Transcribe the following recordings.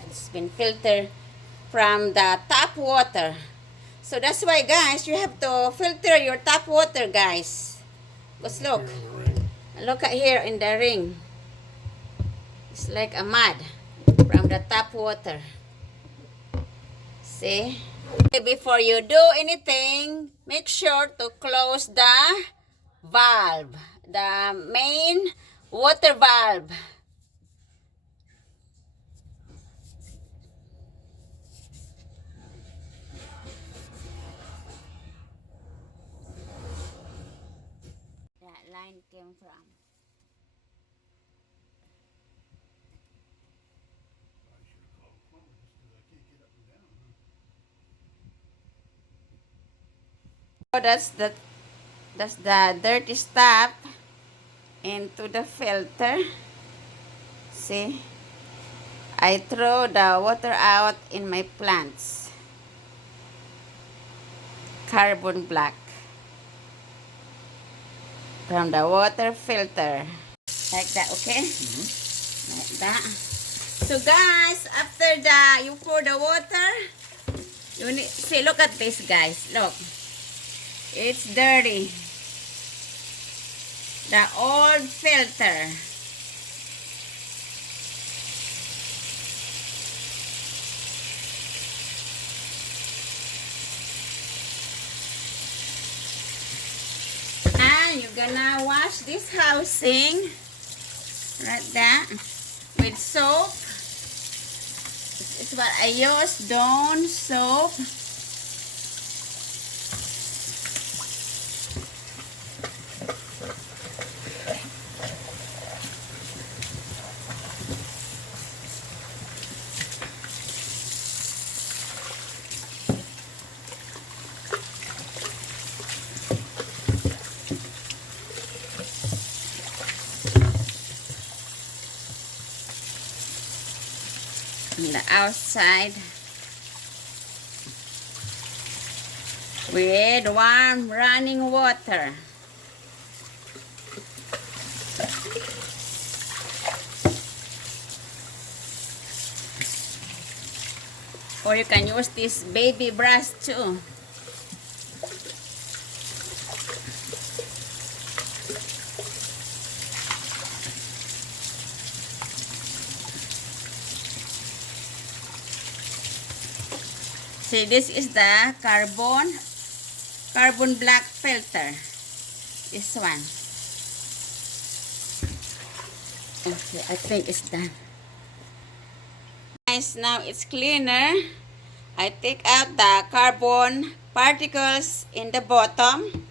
that's been filtered from the tap water. So that's why, guys, you have to filter your tap water, guys. Because look at here in the ring. It's like a mud from the tap water. See? Before you do anything, make sure to close the valve, the main water valve. That line came from. So that's the dirty stuff into the filter. See, I throw the water out in my plants. Carbon black from the water filter, like that. Okay, like that. So guys, after you pour the water, you need see. Look at this, guys. Look. It's dirty. The old filter. And you're gonna wash this housing like that with soap. This is what I use, Dawn soap. On the outside with warm running water. Or you can use this baby brush too. See, this is the carbon black filter. This one. Okay, I think it's done. Guys, now it's cleaner. I take out the carbon particles in the bottom.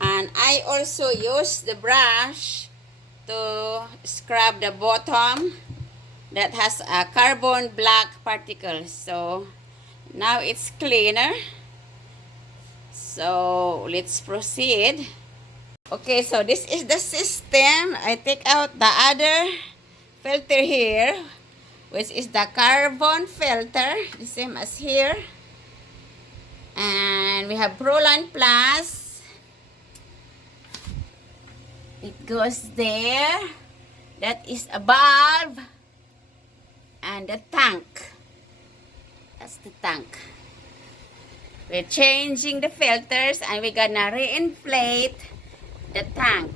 And I also use the brush to scrub the bottom that has a carbon black particles. So now it's cleaner. So let's proceed. Okay, so this is the system. I take out the other filter here, which is the carbon filter, the same as here. And we have Proline Plus. It goes there. That is a valve. And the tank. That's the tank. We're changing the filters and we're gonna reinflate the tank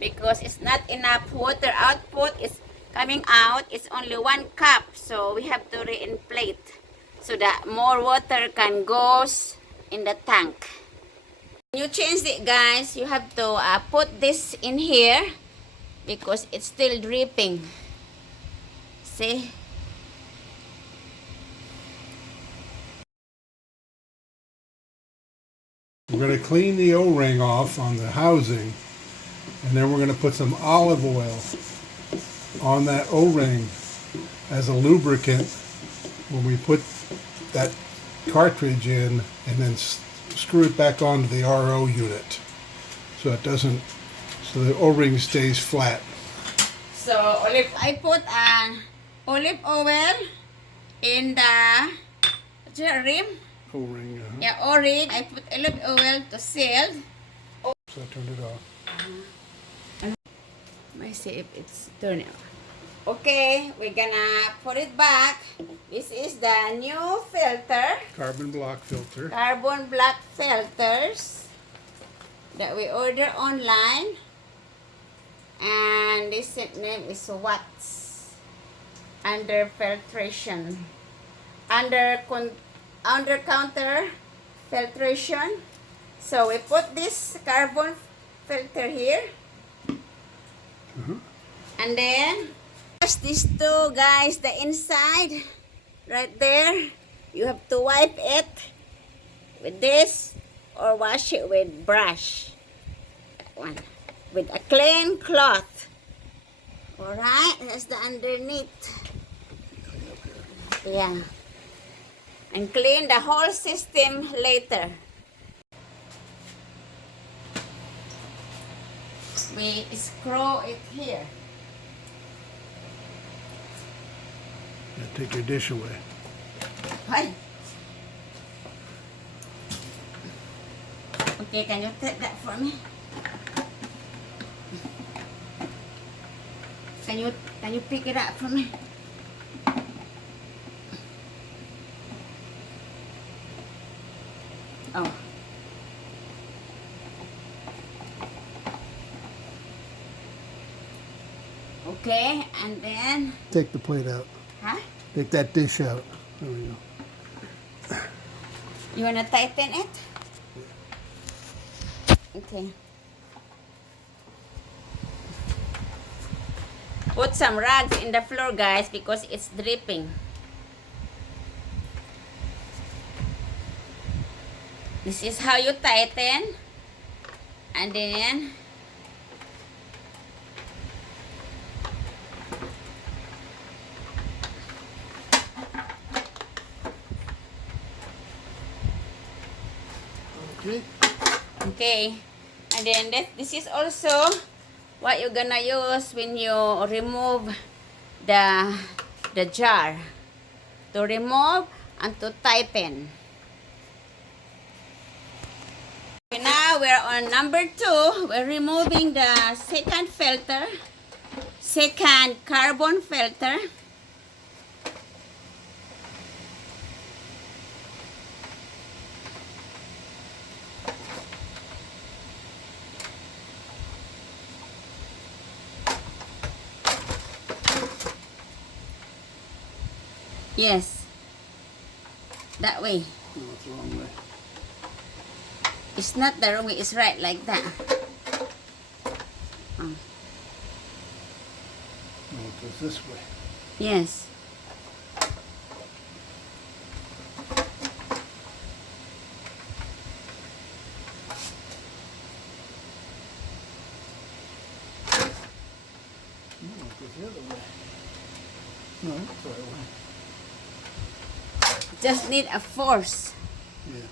because it's not enough water output. It's coming out. It's only 1 cup, so we have to reinflate so that more water can goes in the tank. When you change it, guys, you have to put this in here because it's still dripping. See? We're going to clean the O-ring off on the housing, and then we're going to put some olive oil on that O-ring as a lubricant when we put that cartridge in, and then screw it back onto the RO unit so it doesn't, so the O-ring stays flat. So I put olive oil in the rim. O-ring. Yeah, O-ring. I put olive oil to seal. So I turned it off. Let me see if it's turning on. Okay, we're gonna put it back. This is the new filter, Carbon block filter. carbon black filters that we order online. And this name is Watts under filtration, under counter filtration. So we put this carbon filter here, and then wash these two guys, the inside right there. You have to wipe it with this or wash it with brush. That one with a clean cloth. Alright, that's the underneath. Yeah. And clean the whole system later. We screw it here. Now take your dish away. Hi. Okay, can you take that for me? Can you pick it up for me? Oh. Okay, and then Take the plate out. huh? Take that dish out. There we go. You wanna tighten it? Okay. Put some rags in the floor, guys, because it's dripping. This is how you tighten. And then Okay. okay. And then this is also what you're gonna use when you remove the jar. To remove and to tighten. Okay, now we're on number 2. We're removing the second filter. Second carbon filter. Yes. That way. No, it's the wrong way. It's not the wrong way, it's right like that. Oh. No, it goes this way. Yes. No, it goes the other way. No, it's the right way. Just need a force. Yeah.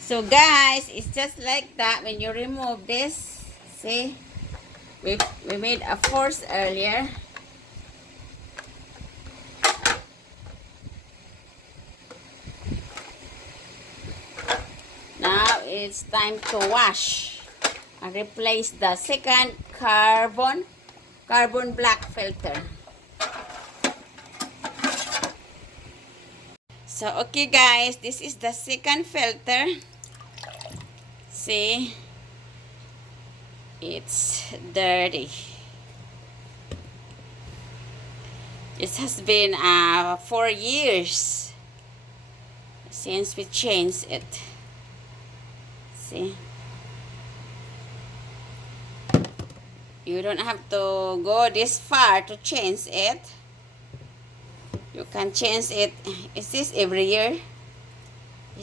So guys, it's just like that when you remove this. See? We made a force earlier. Now it's time to wash and replace the second carbon black filter. So okay guys, this is the second filter. See, it's dirty. It has been 4 years since we changed it. See, you don't have to go this far to change it. You can change it. Is this every year?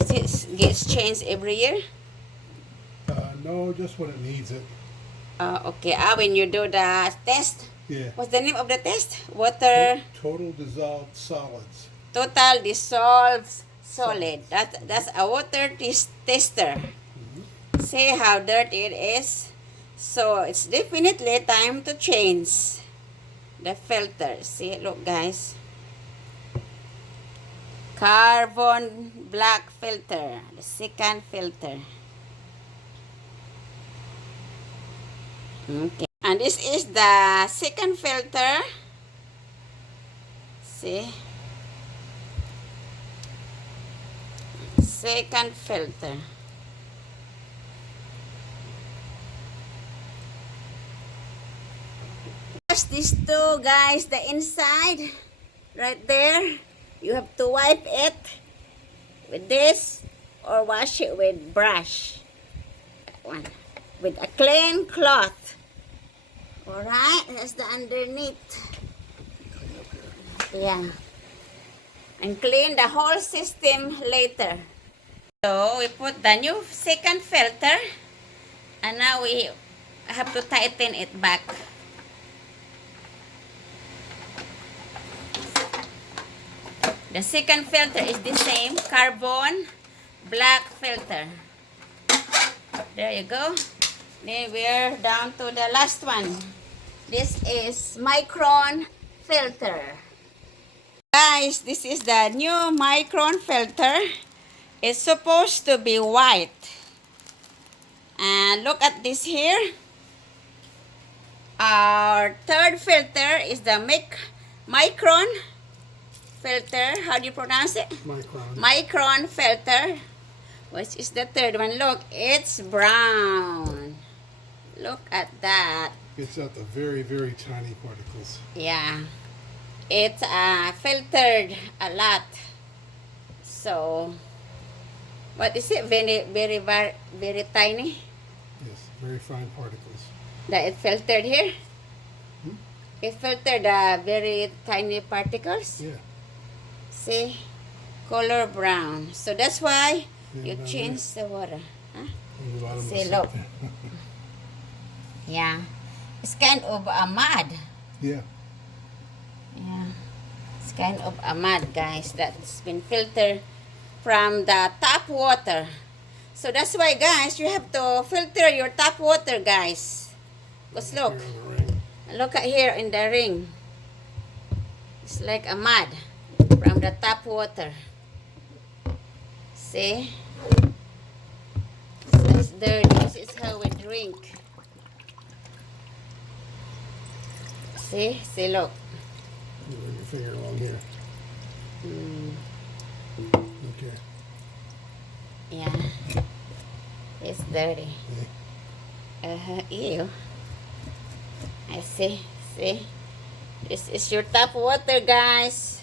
Is this gets changed every year? No, just when it needs it. Okay. When you do the test. Yeah. What's the name of the test? Water. Total dissolved solids. Total dissolved solid. That's a water tester. See how dirty it is. So it's definitely time to change the filter. See, look guys. Carbon black filter, the second filter. Okay. And this is the second filter. See? Second filter. Wash these two, guys, the inside right there. You have to wipe it with this or wash it with brush. That one. With a clean cloth. Alright, that's the underneath. Yeah. And clean the whole system later. So we put the new second filter and now we have to tighten it back. The second filter is the same, carbon black filter. There you go. Then we're down to the last one. This is micron filter. Guys, this is the new micron filter. It's supposed to be white. And look at this here. Our third filter is the micron filter. How do you pronounce it? Micron. Micron filter. Which is the third one. Look, it's brown. Look at that. It's at the very, very tiny particles. Yeah. It's filtered a lot. So, what is it? Very tiny? Yes, very fine particles. That it filtered here? It filtered very tiny particles? Yeah. See? Color brown. So that's why Yeah, you change the water. Huh? On the bottom See, of look. something. Yeah. It's kind of a mud. Yeah. Yeah. It's kind of a mud, guys, that's been filtered from the tap water. So that's why, guys, you have to filter your tap water, guys. Because look. Here on the ring. Look at here in the ring. It's like a mud from the tap water. See? So it's dirty. This is how we drink. See? See, look. You run your finger along here. Okay. Yeah. It's dirty. See? Ew. I see. See? This is your tap water, guys.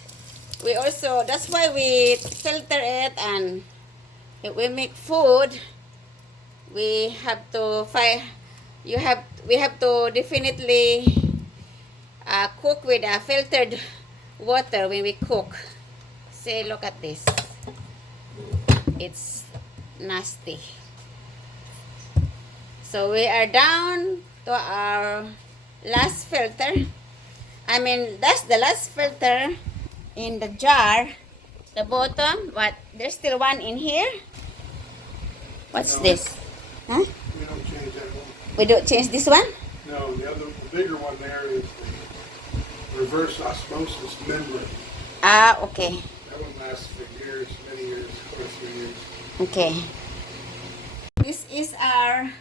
We also, that's why we filter it, and if we make food, we have to we have to definitely cook with a filtered water when we cook. See, look at this. It's nasty. So we are down to our last filter. I mean, that's the last filter in the jar. The bottom, what? There's still one in here. What's No. this? Huh? We don't change that one. We don't change this one? No, the bigger one there is the reverse osmosis membrane. Ah, okay. That one lasts for years, many years, 2 or 3 years. Okay. This is our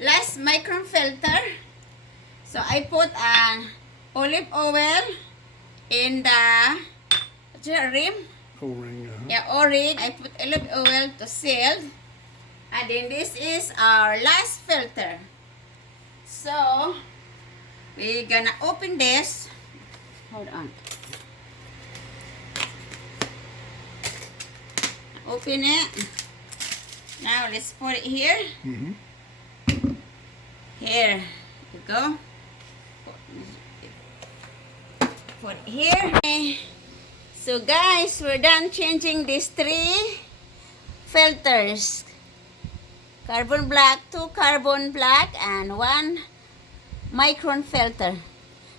last micron filter. So I put an olive oil in the rim. O-ring. Yeah, O-ring. I put olive oil to seal. And then this is our last filter. So, we're gonna open this. Hold on. Open it. Now, let's put it here. Mm-hmm. Here you go. Put it here. Okay. So guys, we're done changing these 3 filters. Carbon black, 2 carbon black, and 1 micron filter.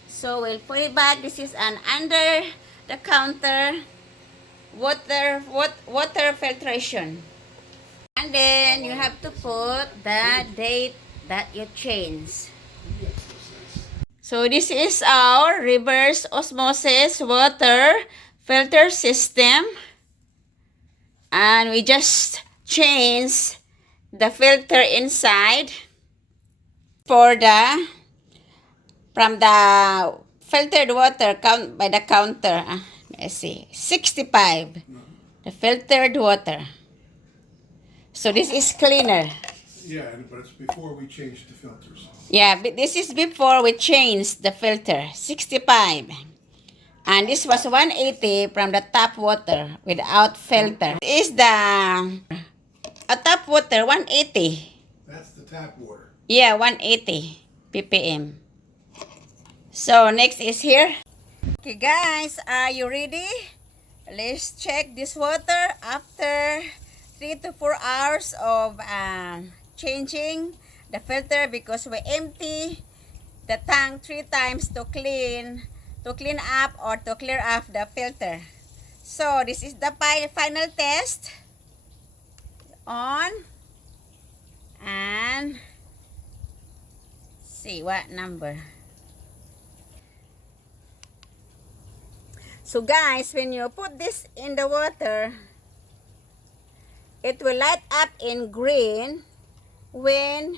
So we'll put it back. This is an under the counter water filtration. And then you have to put the date that you change. So this is our reverse osmosis water filter system. And we just change the filter inside for the from the filtered water count by the counter. Let's see, 65. The filtered water. So this is cleaner. Yeah, but it's before we change the filters. Yeah, but this is before we changed the filter. 65. And this was 180 from the tap water without filter. This is the tap water 180. That's the tap water. Yeah, 180 ppm. So next is here. Okay guys, are you ready? Let's check this water after 3 to 4 hours of changing the filter, because we empty the tank 3 times to clean up or to clear off the filter. So this is the final test on, and see what number. So guys, when you put this in the water, it will light up in green when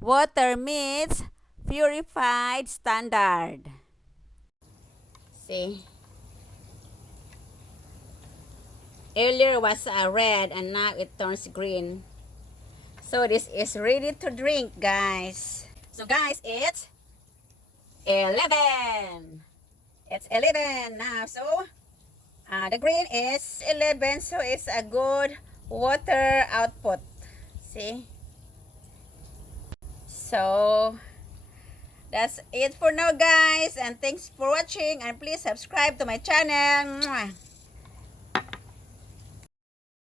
water meets purified standard. See? Earlier was red and now it turns green. So this is ready to drink, guys. So guys, it's 11. It's 11 now. So the green is 11, so it's a good water output. See? So that's it for now, guys, and thanks for watching, and please subscribe to my channel. Mwah.